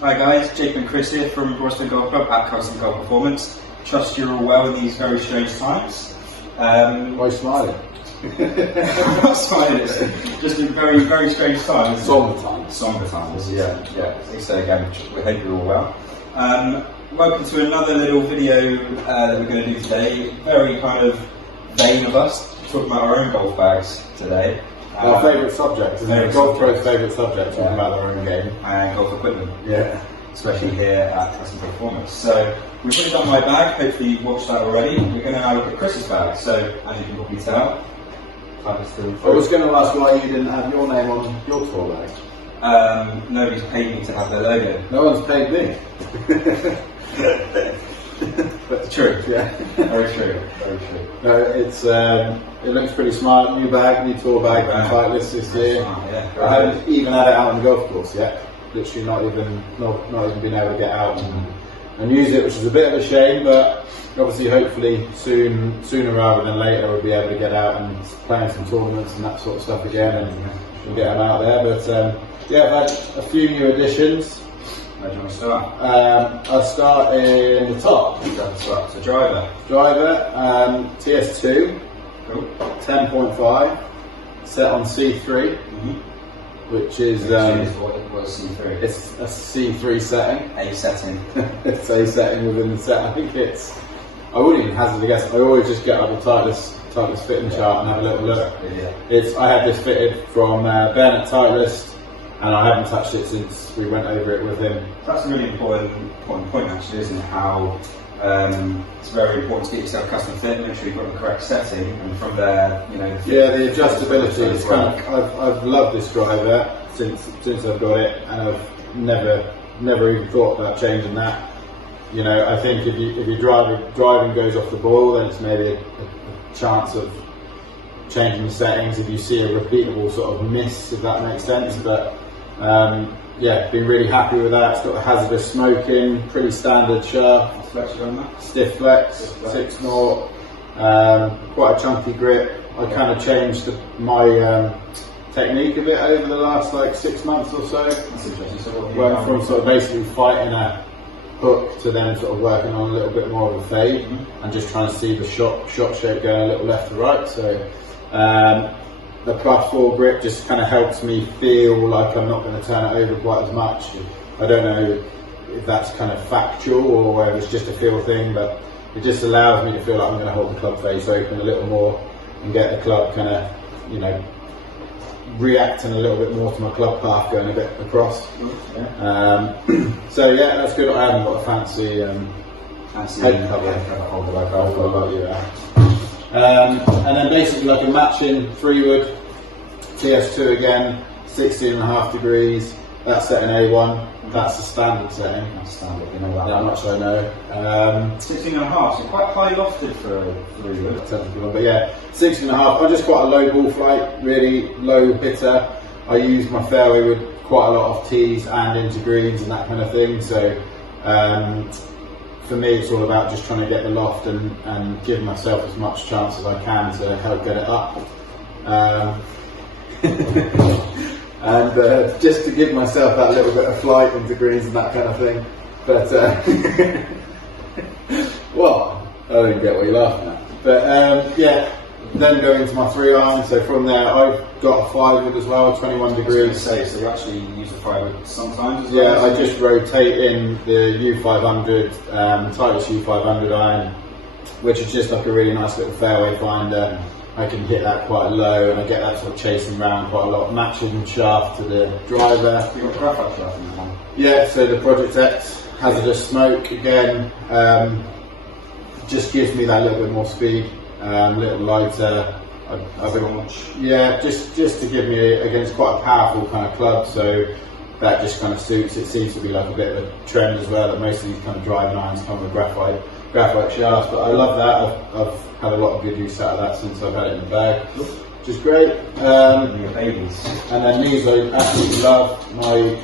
Hi guys, Jake and Chris here from Boston Golf Club at Custom Golf Performance. Trust you're all well in these very strange times. Why are you smiling? I'm not smiling, it's just in very, very strange times. Somber times. Somber times, yeah. So again, we hope you're all well. Welcome to another little video that we're going to do today. Very kind of vain of us, talking about our own golf bags today. Our favourite subject, isn't it? Golf Pro's favourite subject, talking about their own game. And golf equipment. Yeah. Especially here at Custom Performance. So we've put down my bag, hopefully you've watched that already. We're going to now look at Chris's bag. So as you can probably tell, I was going to ask why you didn't have your name on your tour bag. Nobody's paid me to have their logo. No one's paid me. But true, yeah. Very true, very true. No, it's it looks pretty smart. New bag, new tour bag from Titleist this year. Yeah, I haven't even had it out on the golf course yet. Literally not even been able to get out and use it, which is a bit of a shame, but obviously hopefully sooner rather than later we'll be able to get out and play in some tournaments and that sort of stuff again and get them out there. But yeah, I've had a few new additions. Where do you want to start? I'll start in the top. So driver. TS2, Cool. 10.5, set on C3. Which is what's C3? it's a C3 setting. A setting. It's a setting within the set. I think it's. I wouldn't even hazard a guess. I always just get up the Titleist fitting chart and have a little look. Yeah. I had this fitted from Ben at Titleist, and I haven't touched it since we went over it with him. That's a really important point actually, isn't it? How it's very important to get yourself custom fit, make sure you've got the correct setting, and from there, you know. Yeah, the adjustability is kind of. I've loved this driver since I've got it, and I've never even thought about changing that. You know, I think if your driving goes off the ball, then it's maybe a chance of changing the settings if you see a repeatable sort of miss, if that makes sense. But yeah, been really happy with that. It's got a hazardous smoking, pretty standard shaft. Stiff flex, 6-0, quite a chunky grip. I kind of changed my technique a bit over the last like 6 months or so. That's interesting. So Went from sort of basically fighting a hook to then sort of working on a little bit more of a fade and just trying to see the shot shape going a little left to right. So the +4 grip just kind of helps me feel like I'm not going to turn it over quite as much. I don't know if that's kind of factual or whether it's just a feel thing, but it just allows me to feel like I'm going to hold the club face open a little more and get the club kind of, you know, reacting a little bit more to my club path going a bit across. So yeah, that's good. I haven't got a fancy head cover holder like I've got like you. And then basically like a matching 3-wood TS2 again, 16.5 degrees. That's set in A1. That's the standard setting. That's standard, you know that. That much I know. 16.5, so quite high lofted for a 3-wood. But yeah, 16.5. I'm just quite a low ball flight, really low hitter. I use my fairway with quite a lot of tees and into greens and that kind of thing. So for me, it's all about just trying to get the loft and give myself as much chance as I can to help get it up. And just to give myself that little bit of flight into greens and that kind of thing. But well, I don't get what you're laughing at. But yeah, then go into my 3-iron. So from there, I've got a 5-wood as well, 21 degrees. So you actually use the 5-wood sometimes as well? Yeah, I just rotate in the U500, Titleist U500 iron, which is just like a really nice little fairway finder. I can hit that quite low and I get that sort of chasing around quite a lot, matching shaft to the driver. You've got graphite shaft in that one? Yeah, so the Project X hazardous smoke again, just gives me that little bit more speed, a little lighter. Yeah, just to give me, again, it's quite a powerful kind of club, so that just kind of suits. It seems to be like a bit of a trend as well, that most of these kind of driving irons come with graphite shafts, but I love that. I've had a lot of good use out of that since I've had it in the bag, which is great. And then these I absolutely love, my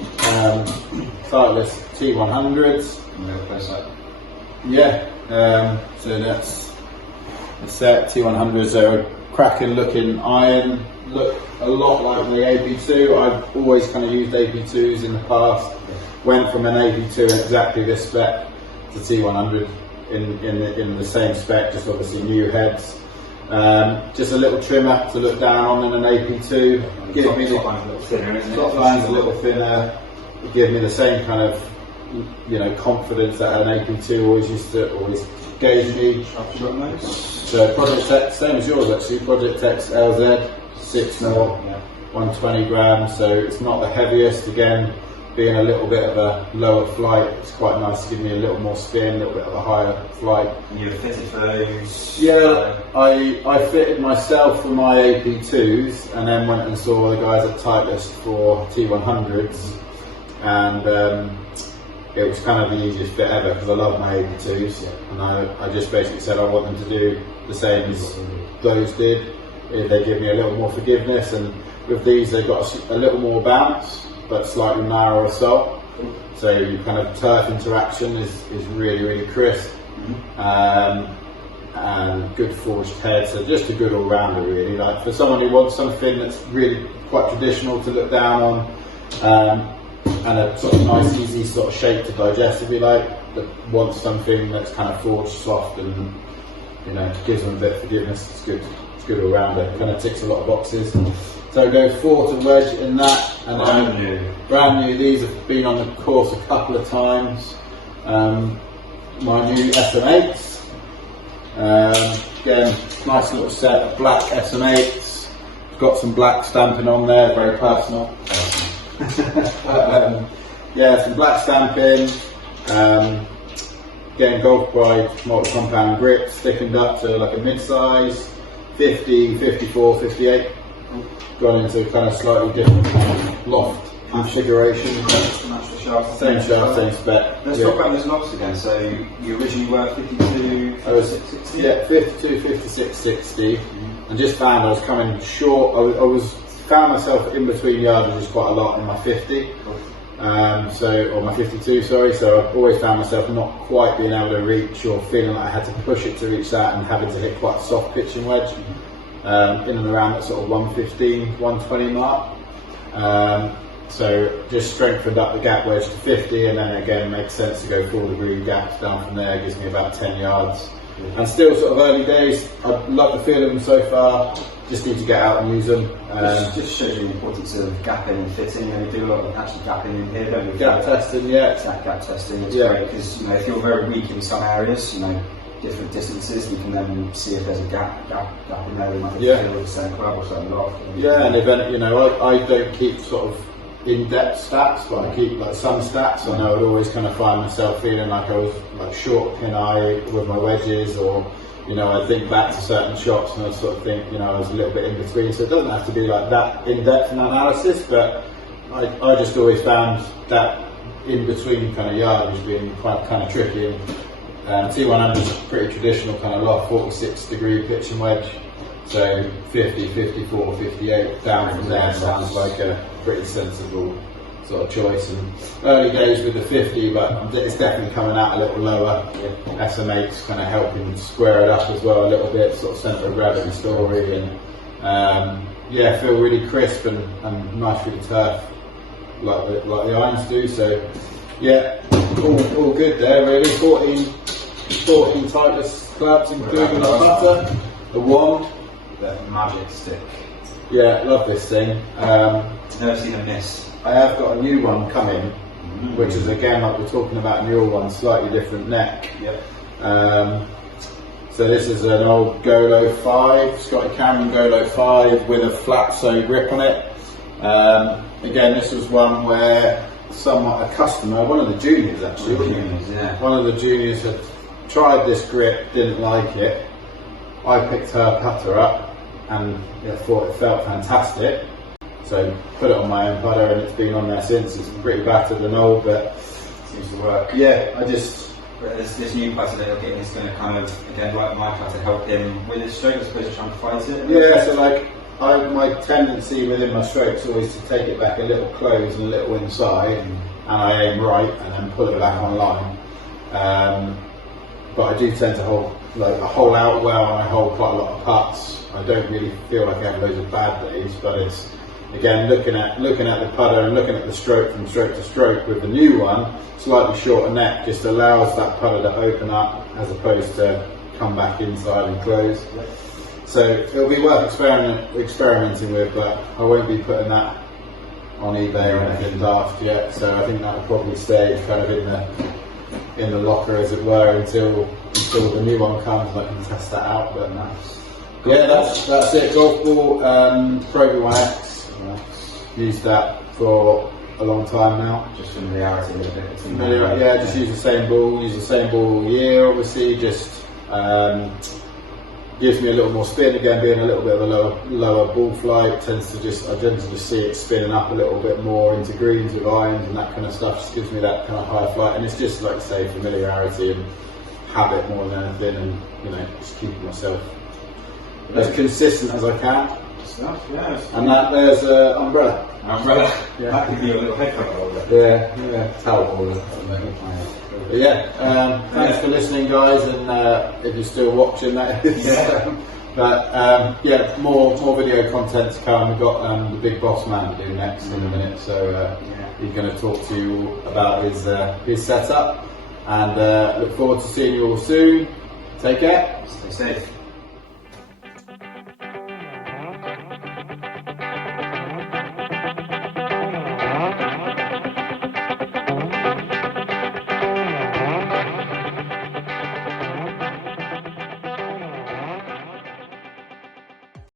Titleist T100s. Yeah, so that's a set T100s. They're a cracking looking iron, look a lot like the AP2. I've always kind of used AP2s in the past. went from an AP2 in exactly this spec to T100 in the same spec, just obviously new heads. Just a little trimmer to look down on in an AP2. Top line's a little thinner, isn't it? Top line's a little thinner. It gave me the same kind of, confidence that an AP2 always gave me. So Project X, same as yours actually, Project X LZ, 6mm, 120 grams, so it's not the heaviest. Again, being a little bit of a lower flight, it's quite nice to give me a little more spin, a little bit of a higher flight. And you were fitted for those? Yeah, I fitted myself for my AP2s and then went and saw the guys at Titleist for T100s, and it was kind of the easiest fit ever because I love my AP2s, and I just basically said I want them to do the same as those did. They give me a little more forgiveness, and with these they've got a little more bounce but slightly narrower sole, so your kind of turf interaction is really, really crisp. And good forged head, so just a good all-rounder really. Like for someone who wants something that's really quite traditional to look down on, and a sort of nice easy sort of shape to digest if you like, that wants something that's kind of forged soft and gives them a bit of forgiveness. It's good all-rounder, kind of ticks a lot of boxes. So go 4 to wedge in that, and brand new. These have been on the course a couple of times. My new SM8s. Again, nice little set of black SM8s. Got some black stamping on there, very personal. Some black stamping. Again, Golf Bride multi-compound grip, thickened up to like a mid-size, 50, 54, 58. Gone into kind of slightly different kind of loft configuration. Same shaft, same spec. Let's talk about those lofts again. So you originally were 52, 56, 60? Yeah, 52, 56, 60. And just found I was coming short. I found myself in between yardages quite a lot in my 50. Or my 52, sorry. So I've always found myself not quite being able to reach, or feeling like I had to push it to reach that, and having to hit quite a soft pitching wedge. In and around that sort of 115, 120 mark. So just strengthened up the gap wedge to 50, and then again it makes sense to go 4 degree gaps down from there. It gives me about 10 yards. And still sort of early days. I love the feel of them so far. Just need to get out and use them. Just shows you the importance of gapping and fitting. We do a lot of actually gapping in here, don't we? Gap testing, yeah. Exact gap testing. It's great because if you're very weak in some areas, different distances, we can then see if there's a gap in there. We might feel the same club or something loft. Yeah, and even I don't keep sort of in-depth stats, but I keep like some stats. I know I'd always kind of find myself feeling like I was like short pin eye with my wedges, or I'd think back to certain shots and I'd sort of think I was a little bit in between. So it doesn't have to be like that in-depth analysis, but I just always found that in between kind of yardage being quite kind of tricky. And T100 is pretty traditional kind of loft, 46 degree pitch and wedge, so 50, 54, 58 down from there sounds like a pretty sensible sort of choice. And early days with the 50, but it's definitely coming out a little lower. SM8's kind of helping square it up as well a little bit, sort of centre of gravity story, and feel really crisp and nice for the turf, like the irons do. So all good there really. 14 Titleist clubs, including the putter, the wand, the magic stick. Yeah, love this thing. Never seen a miss. I have got a new one coming, which is again like we're talking about a newer one, slightly different neck. Yep. So this is an old Golo 5, Scotty Cameron Golo 5 with a flat sew grip on it. Again, this was one where a customer, one of the juniors actually, one of the juniors had tried this grip, didn't like it. I picked her putter up and thought it felt fantastic. So put it on my own putter, and it's been on there since. It's pretty battered and old, but seems to work. Yeah, this new putter that you're getting is going to kind of, again, like my putter, help him with his stroke as opposed to trying to fight it. Yeah, so like my tendency within my strokes is always to take it back a little close and a little inside, and I aim right and then pull it back on line. But I do tend to hole out well, and I hold quite a lot of putts. I don't really feel like I have loads of bad days, but again, looking at the putter and looking at the stroke from stroke to stroke with the new one, slightly shorter neck just allows that putter to open up as opposed to come back inside and close. So it'll be worth experimenting with, but I won't be putting that on eBay or anything daft yet. So I think that will probably stay kind of in the locker, as it were, until the new one comes and I can test that out. But yeah, that's it. Golf ball, Pro V1X. Used that for a long time now. Just familiarity a little bit. Yeah, just use the same ball. Use the same ball all year, obviously. Just gives me a little more spin. Again, being a little bit of a lower ball flight, I tend to just see it spinning up a little bit more into greens with irons and that kind of stuff. Just gives me that kind of higher flight, and it's just, like I say, familiarity and habit more than anything, and just keeping myself as consistent as I can. Stuff, yes. And there's an umbrella. Umbrella. Yeah. That could be a little headphone holder. Yeah, towel holder. But yeah, thanks for listening, guys, and if you're still watching, that is. Yeah. But yeah, more video content to come. We've got the big boss man to do next in a minute, so he's going to talk to you about his setup, and look forward to seeing you all soon. Take care. Stay safe.